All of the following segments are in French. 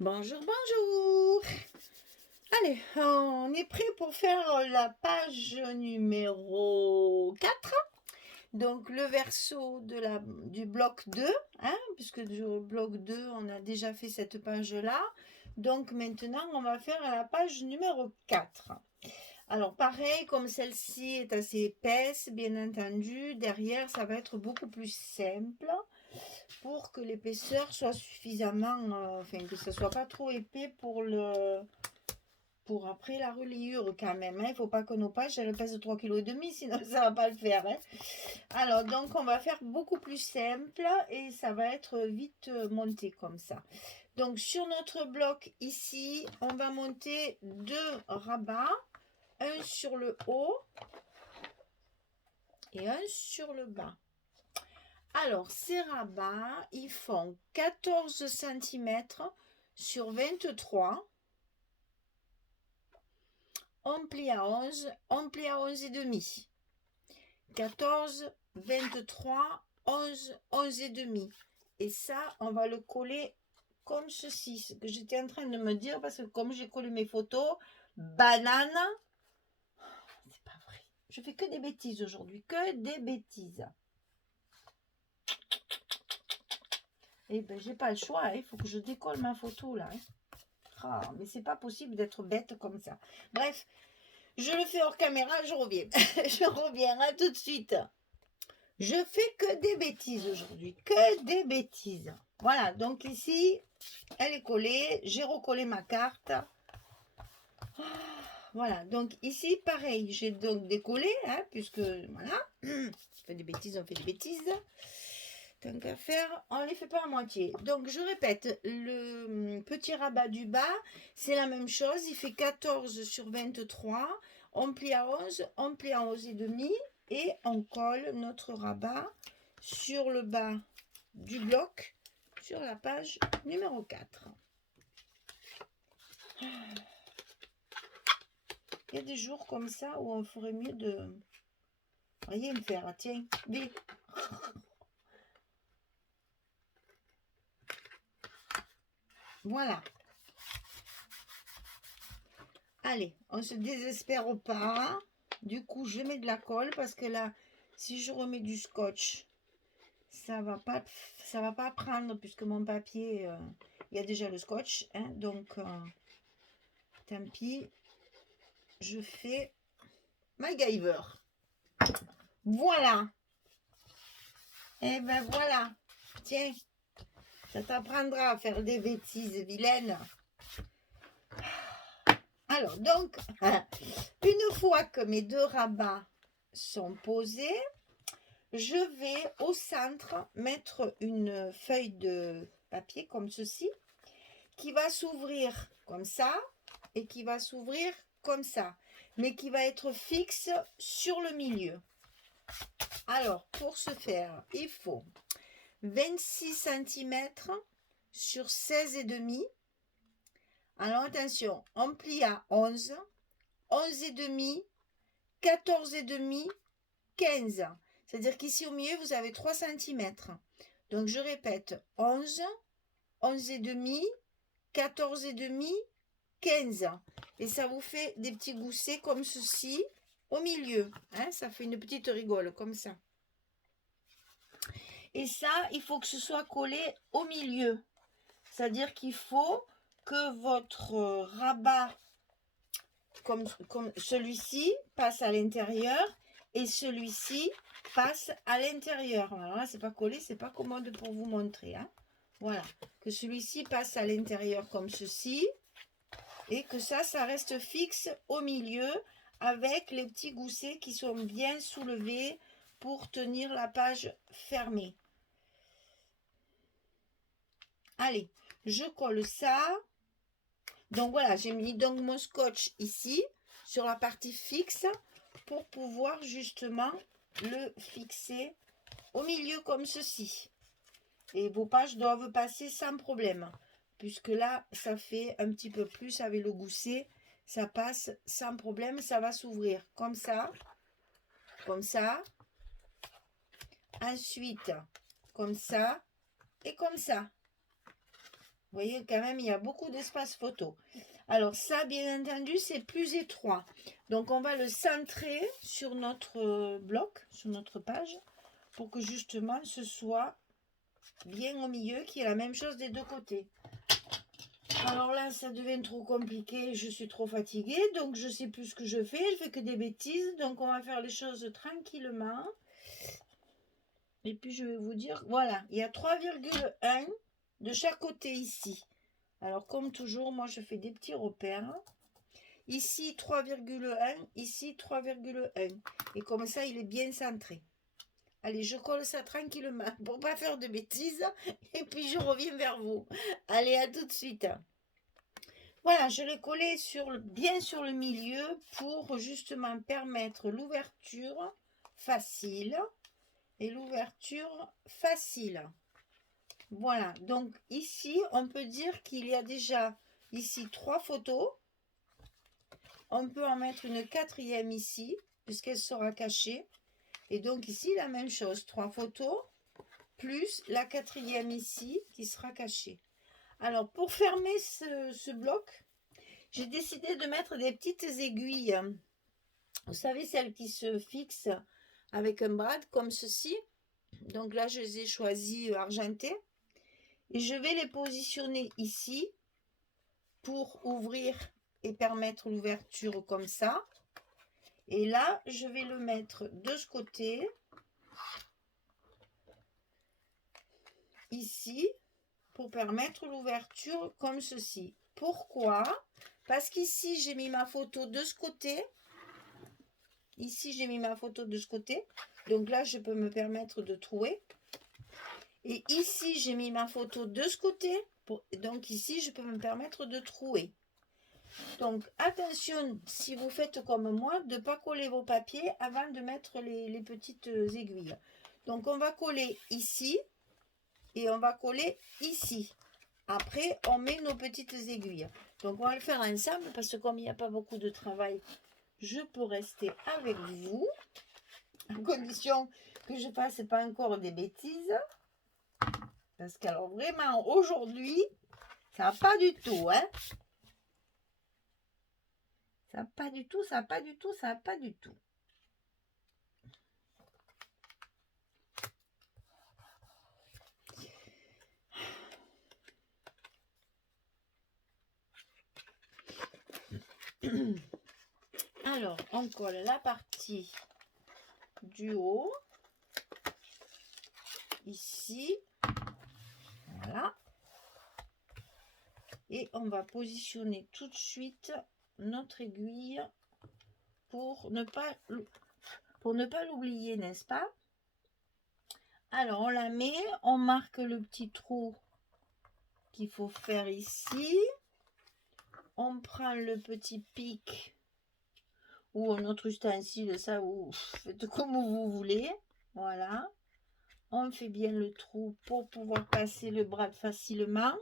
Bonjour, bonjour. Allez, on est prêt pour faire la page numéro 4. Donc le verso du bloc 2, hein, puisque du bloc 2, on a déjà fait cette page-là. Donc maintenant, on va faire la page numéro 4. Alors pareil, comme celle-ci est assez épaisse, bien entendu, derrière, ça va être beaucoup plus simple pour que l'épaisseur soit suffisamment, enfin que ce soit pas trop épais pour après la reliure quand même. Il ne faut pas que nos pages elles pèsent 3,5 kg, sinon ça va pas le faire. Alors donc on va faire beaucoup plus simple et ça va être vite monté comme ça. Donc sur notre bloc ici, on va monter 2 rabats, un sur le haut et un sur le bas. Alors, ces rabats, ils font 14 cm sur 23. On plie à 11, on plie à 11 et demi. 14, 23, 11, 11 et demi. Et ça, on va le coller comme ceci. Ce que j'étais en train de me dire, parce que comme j'ai collé mes photos, banane. C'est pas vrai. Je fais que des bêtises aujourd'hui, que des bêtises. Et ben, j'ai pas le choix, il faut que je décolle ma photo là. Ah, mais c'est pas possible d'être bête comme ça. Bref, je le fais hors caméra, je reviens. Je reviens, à tout de suite. Je fais que des bêtises aujourd'hui, que des bêtises. Voilà, donc ici, elle est collée. J'ai recollé ma carte. Voilà, donc ici, pareil, j'ai donc décollé, hein, puisque, voilà, on fait des bêtises, on fait des bêtises. Tant qu'à faire, on ne les fait pas à moitié. Donc, je répète, le petit rabat du bas, c'est la même chose. Il fait 14 sur 23. On plie à 11, on plie à 11 et demi. Et on colle notre rabat sur le bas du bloc, sur la page numéro 4. Il y a des jours comme ça où on ferait mieux de rien me faire. Tiens, vite. Voilà. Allez, on se désespère pas. Du coup, je mets de la colle parce que là, si je remets du scotch, ça va pas prendre puisque mon papier, il y a déjà le scotch. Hein, donc, tant pis, je fais MacGyver. Voilà. Et ben voilà. Tiens, ça t'apprendra à faire des bêtises vilaines. Alors, donc, une fois que mes 2 rabats sont posés, je vais au centre mettre une feuille de papier comme ceci, qui va s'ouvrir comme ça et qui va s'ouvrir comme ça, mais qui va être fixe sur le milieu. Alors, pour ce faire, il faut 26 cm sur 16 et demi. Alors attention, on plie à 11, 11 et demi, 14 et demi, 15. C'est-à-dire qu'ici au milieu, vous avez 3 cm. Donc je répète, 11, 11 et demi, 14 et demi, 15. Et ça vous fait des petits goussets comme ceci au milieu. Hein, ça fait une petite rigole comme ça. Et ça, il faut que ce soit collé au milieu. C'est-à-dire qu'il faut que votre rabat, comme celui-ci, passe à l'intérieur et celui-ci passe à l'intérieur. Alors là, c'est pas collé, c'est pas commode pour vous montrer. Hein. Voilà, que celui-ci passe à l'intérieur comme ceci et que ça reste fixe au milieu avec les petits goussets qui sont bien soulevés pour tenir la page fermée. Allez, je colle ça. Donc voilà, j'ai mis donc mon scotch ici sur la partie fixe pour pouvoir justement le fixer au milieu comme ceci. Et vos pages doivent passer sans problème, puisque là, ça fait un petit peu plus avec le gousset. Ça passe sans problème, ça va s'ouvrir comme ça, comme ça. Ensuite, comme ça et comme ça. Vous voyez, quand même, il y a beaucoup d'espace photo. Alors ça, bien entendu, c'est plus étroit. Donc, on va le centrer sur notre bloc, sur notre page, pour que justement, ce soit bien au milieu, qu'il y ait la même chose des deux côtés. Alors là, ça devient trop compliqué, je suis trop fatiguée, donc je sais plus ce que je fais que des bêtises. Donc, on va faire les choses tranquillement. Et puis, je vais vous dire, voilà, il y a 3,1 de chaque côté ici. Alors, comme toujours, moi, je fais des petits repères. Ici, 3,1. Ici, 3,1. Et comme ça, il est bien centré. Allez, je colle ça tranquillement pour pas faire de bêtises. Et puis, je reviens vers vous. Allez, à tout de suite. Voilà, je l'ai collé bien sur le milieu pour justement permettre l'ouverture facile. Et l'ouverture facile. Voilà, donc ici, on peut dire qu'il y a déjà ici 3 photos. On peut en mettre une 4e ici, puisqu'elle sera cachée. Et donc ici, la même chose, 3 photos, plus la 4e ici, qui sera cachée. Alors, pour fermer ce bloc, j'ai décidé de mettre des petites aiguilles. Vous savez, celles qui se fixent avec un brad, comme ceci. Donc là, je les ai choisies argentées. Et je vais les positionner ici pour ouvrir et permettre l'ouverture comme ça. Et là, je vais le mettre de ce côté, ici, pour permettre l'ouverture comme ceci. Pourquoi? Parce qu'ici, j'ai mis ma photo de ce côté. Ici, j'ai mis ma photo de ce côté. Donc là, je peux me permettre de trouer. Et ici, j'ai mis ma photo de ce côté. Donc ici, je peux me permettre de trouer. Donc, attention, si vous faites comme moi, de ne pas coller vos papiers avant de mettre les petites aiguilles. Donc, on va coller ici et on va coller ici. Après, on met nos petites aiguilles. Donc, on va le faire ensemble parce que comme il n'y a pas beaucoup de travail, je peux rester avec vous. À condition que je ne fasse pas encore des bêtises. Parce qu'alors, vraiment, aujourd'hui, ça va pas du tout, hein. Ça va pas du tout, ça va pas du tout, ça va pas du tout. Alors, on colle la partie du haut, ici, voilà. Et on va positionner tout de suite notre aiguille pour ne pas l'oublier, n'est-ce pas? Alors, on la met, on marque le petit trou qu'il faut faire ici. On prend le petit pic ou notre ustensile, ça, vous faites comme vous voulez. Voilà. On fait bien le trou pour pouvoir passer le brad facilement.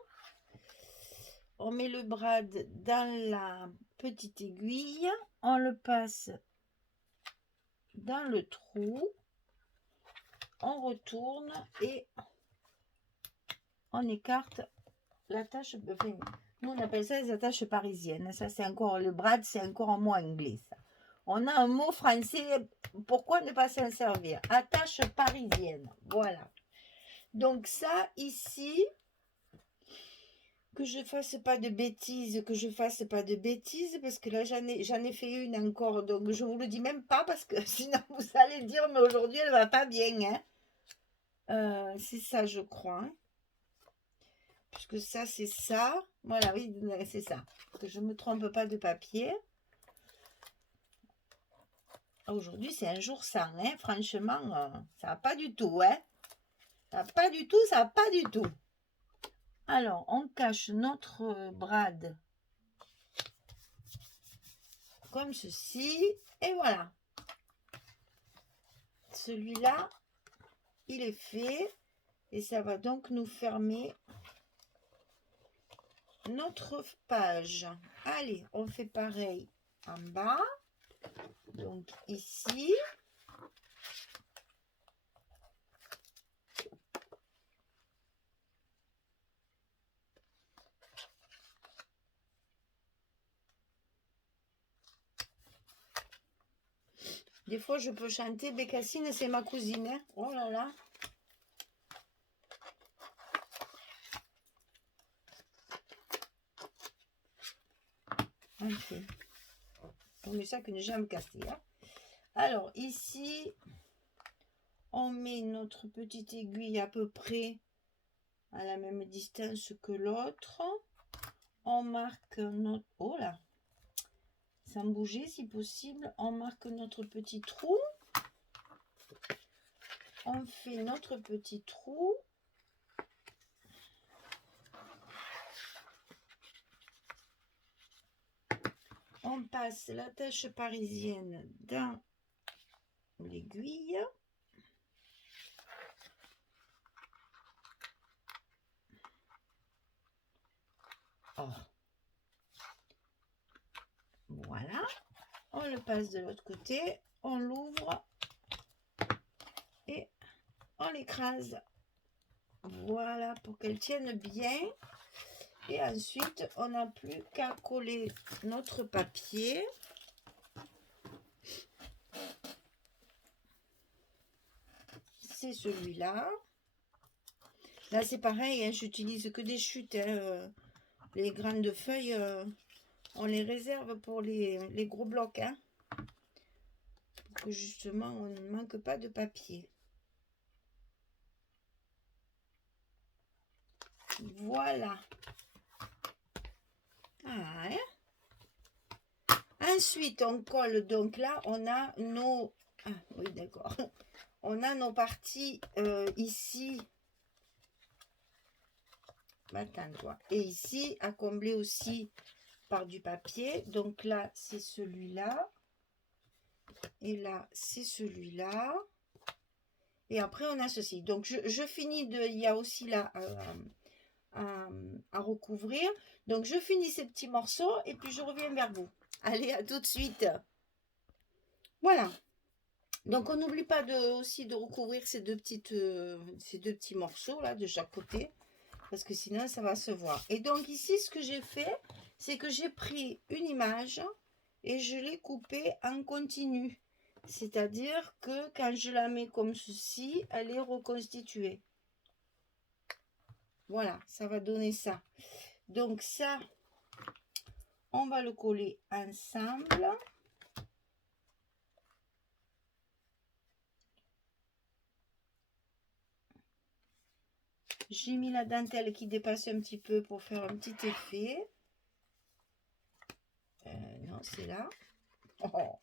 On met le brad dans la petite aiguille. On le passe dans le trou. On retourne et on écarte l'attache. Enfin, nous, on appelle ça les attaches parisiennes. Ça, c'est encore le brad, c'est encore un mot anglais. Ça. On a un mot français. Pourquoi ne pas s'en servir? Attache parisienne. Voilà. Donc ça, ici, que je fasse pas de bêtises, parce que là, j'en ai fait une encore, donc je vous le dis même pas, parce que sinon, vous allez dire, mais aujourd'hui, elle va pas bien, hein. C'est ça, je crois, hein. Puisque ça, c'est ça. Voilà, oui, c'est ça. Que je me trompe pas de papier. Aujourd'hui, c'est un jour sans, hein. Franchement, ça va pas du tout, hein. Ça va pas du tout, ça va pas du tout. Alors, on cache notre brad comme ceci. Et voilà. Celui-là, il est fait. Et ça va donc nous fermer notre page. Allez, on fait pareil en bas. Donc ici. Des fois, je peux chanter. Bécassine, c'est ma cousine. Hein. Oh là là. Ok. On met ça qu'une jambe cassée. Hein. Alors, ici, on met notre petite aiguille à peu près à la même distance que l'autre. On marque notre... Oh là, sans bouger si possible. On marque notre petit trou. On fait notre petit trou. On passe l'attache parisienne dans l'aiguille. Oh. Voilà. On le passe de l'autre côté. On l'ouvre. Et on l'écrase. Voilà, pour qu'elle tienne bien. Et ensuite, on n'a plus qu'à coller notre papier. C'est celui-là. Là, c'est pareil, hein, j'utilise que des chutes. Hein, les grandes feuilles, on les réserve pour les gros blocs. Hein, pour que justement, on ne manque pas de papier. Voilà. Ah, hein. Ensuite, on colle. Donc là, on a nos... Ah, oui, d'accord. On a nos parties ici. Attends-toi. Et ici, à combler aussi par du papier. Donc là, c'est celui-là. Et là, c'est celui-là. Et après, on a ceci. Donc, je finis de... Il y a aussi là à recouvrir. Donc, je finis ces petits morceaux et puis je reviens vers vous. Allez, à tout de suite. Voilà. Donc, on n'oublie pas aussi de recouvrir ces deux petits morceaux là de chaque côté. Parce que sinon, ça va se voir. Et donc, ici, ce que j'ai fait, c'est que j'ai pris une image et je l'ai coupée en continu. C'est-à-dire que quand je la mets comme ceci, elle est reconstituée. Voilà, ça va donner ça. Donc ça, on va le coller ensemble. J'ai mis la dentelle qui dépasse un petit peu pour faire un petit effet. Non, c'est là. Oh.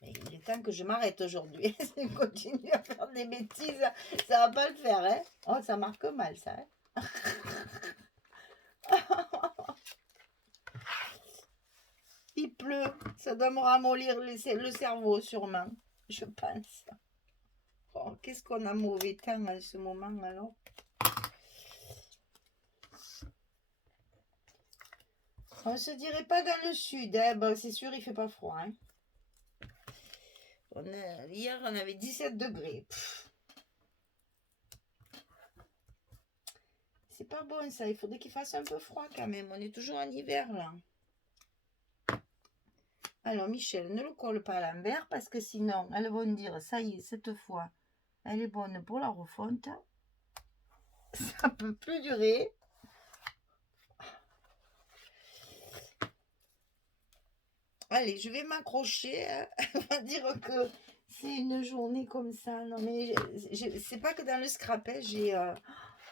Il est temps que je m'arrête aujourd'hui. Si je continue à faire des bêtises, ça va pas le faire. Hein. Oh, ça marque mal, ça. Hein. Il pleut. Ça doit me ramollir le cerveau, sûrement. Je pense. Oh, qu'est-ce qu'on a mauvais temps en ce moment, alors. On se dirait pas dans le sud. Hein. Ben, c'est sûr, il fait pas froid. Hein. Hier, on avait 17 degrés. C'est pas bon, ça. Il faudrait qu'il fasse un peu froid, quand même. On est toujours en hiver, là. Alors, Michel, ne le colle pas à l'envers, parce que sinon, elles vont dire, ça y est, cette fois, elle est bonne pour la refonte. Ça peut plus durer. Allez, je vais m'accrocher. On va dire que c'est une journée comme ça. Non, mais c'est pas que dans le scrap. Hein,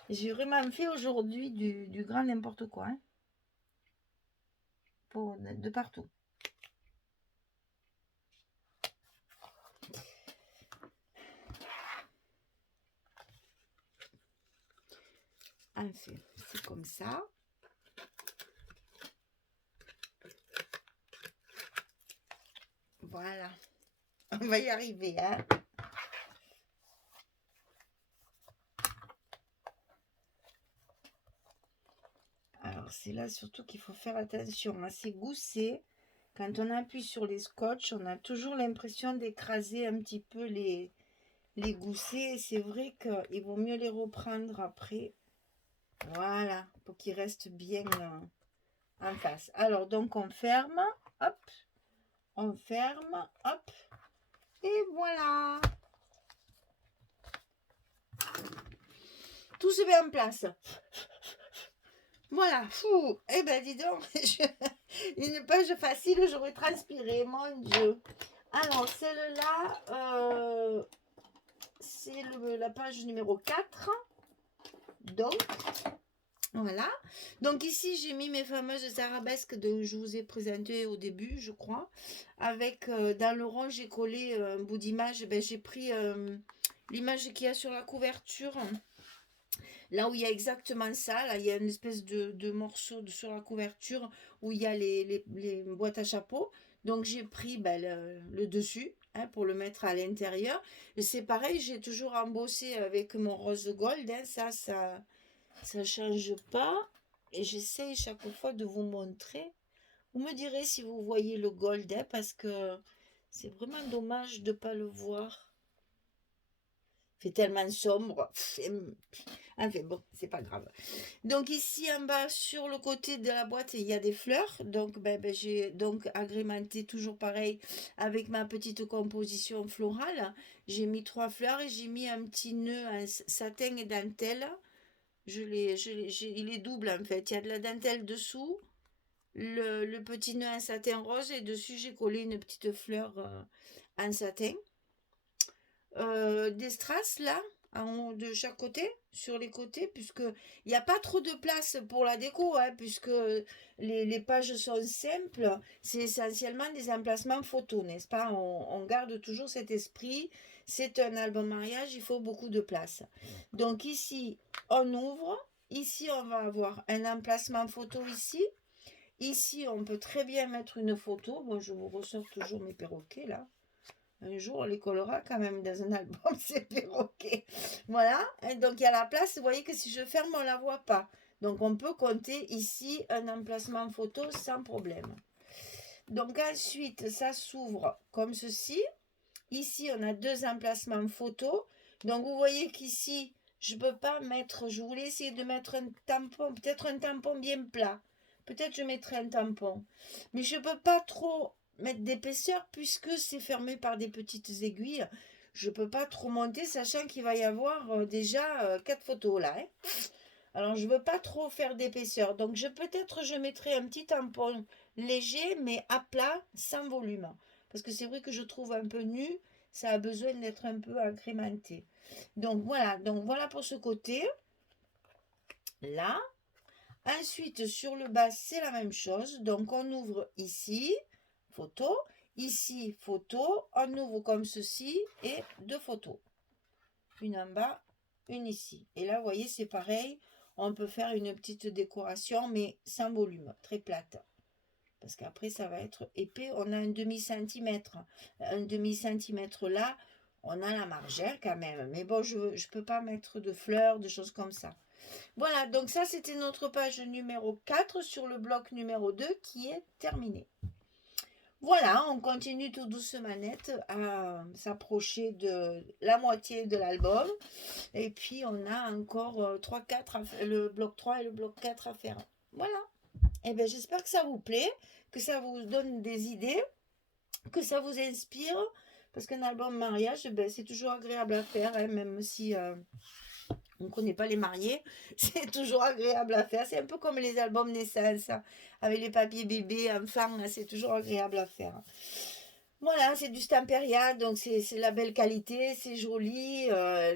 j'ai vraiment fait aujourd'hui du grand n'importe quoi. Hein, de partout. Enfin, c'est comme ça. Voilà. On va y arriver, hein. Alors, c'est là surtout qu'il faut faire attention à ces goussets. Quand on appuie sur les scotch, on a toujours l'impression d'écraser un petit peu les goussets. C'est vrai qu'il vaut mieux les reprendre après. Voilà, pour qu'ils restent bien en face. Alors, donc, on ferme, hop, on ferme, hop. Et voilà. Tout se met en place. Voilà. Fou. Eh ben, dis donc, une page facile, j'aurais transpiré, mon Dieu. Alors, celle-là, c'est la page numéro 4. Donc, voilà. Donc ici, j'ai mis mes fameuses arabesques que je vous ai présentées au début, je crois. Avec, dans le rond, j'ai collé un bout d'image. Ben, j'ai pris l'image qu'il y a sur la couverture. Là où il y a exactement ça, là, il y a une espèce de morceau sur la couverture où il y a les boîtes à chapeau. Donc j'ai pris ben, le dessus hein, pour le mettre à l'intérieur. Et c'est pareil, j'ai toujours embossé avec mon rose gold. Hein, ça change pas. Et j'essaye chaque fois de vous montrer. Vous me direz si vous voyez le gold, hein, parce que c'est vraiment dommage de ne pas le voir. Il fait tellement sombre. Enfin bon, c'est pas grave. Donc ici en bas, sur le côté de la boîte, il y a des fleurs. Donc j'ai donc agrémenté toujours pareil avec ma petite composition florale. J'ai mis 3 fleurs et j'ai mis un petit nœud en satin et dentelle. Il est double en fait. Il y a de la dentelle dessous, le petit nœud en satin rose et dessus j'ai collé une petite fleur en satin. Des strass là, en haut de chaque côté, sur les côtés, puisque il n'y a pas trop de place pour la déco, hein, puisque les pages sont simples. C'est essentiellement des emplacements photos, n'est-ce pas? On garde toujours cet esprit. C'est un album mariage, il faut beaucoup de place. Donc ici, on ouvre. Ici, on va avoir un emplacement photo ici. Ici, on peut très bien mettre une photo. Bon, je vous ressors toujours mes perroquets là. Un jour, on les collera quand même dans un album, ces perroquets. Voilà, et donc il y a la place. Vous voyez que si je ferme, on ne la voit pas. Donc on peut compter ici un emplacement photo sans problème. Donc ensuite, ça s'ouvre comme ceci. Ici, on a 2 emplacements photo. Donc vous voyez qu'ici, je ne peux pas mettre, je voulais essayer de mettre un tampon, peut-être un tampon bien plat. Peut-être je mettrai un tampon. Mais je ne peux pas trop mettre d'épaisseur puisque c'est fermé par des petites aiguilles. Je ne peux pas trop monter, sachant qu'il va y avoir déjà 4 photos là. Hein. Alors je ne veux pas trop faire d'épaisseur. Donc peut-être je mettrai un petit tampon léger mais à plat, sans volume. Parce que c'est vrai que je trouve un peu nu, ça a besoin d'être un peu agrémenté. Donc voilà pour ce côté. Là. Ensuite, sur le bas, c'est la même chose. Donc, on ouvre ici, photo. Ici, photo. On ouvre comme ceci et 2 photos. Une en bas, une ici. Et là, vous voyez, c'est pareil. On peut faire une petite décoration, mais sans volume, très plate. Parce qu'après, ça va être épais. On a un demi-centimètre. Un demi-centimètre là, on a la margelle quand même. Mais bon, je ne peux pas mettre de fleurs, de choses comme ça. Voilà, donc ça c'était notre page numéro 4 sur le bloc numéro 2 qui est terminé. Voilà, on continue tout doucement net à s'approcher de la moitié de l'album. Et puis on a encore 3, 4 le bloc 3 et le bloc 4 à faire. Voilà. Et bien j'espère que ça vous plaît, que ça vous donne des idées, que ça vous inspire. Parce qu'un album mariage, ben, c'est toujours agréable à faire, hein, même si on ne connaît pas les mariés, c'est toujours agréable à faire. C'est un peu comme les albums naissance, avec les papiers bébés, enfants, c'est toujours agréable à faire. Voilà, c'est du Stamperia, donc c'est la belle qualité, c'est joli,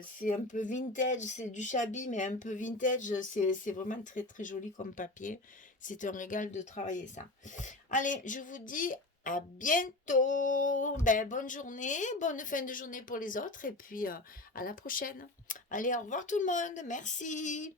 c'est un peu vintage, c'est du shabby, mais un peu vintage, c'est vraiment très très joli comme papier. C'est un régal de travailler ça. Allez, je vous dis à bientôt. Ben, bonne journée, bonne fin de journée pour les autres et puis à la prochaine. Allez, au revoir tout le monde. Merci.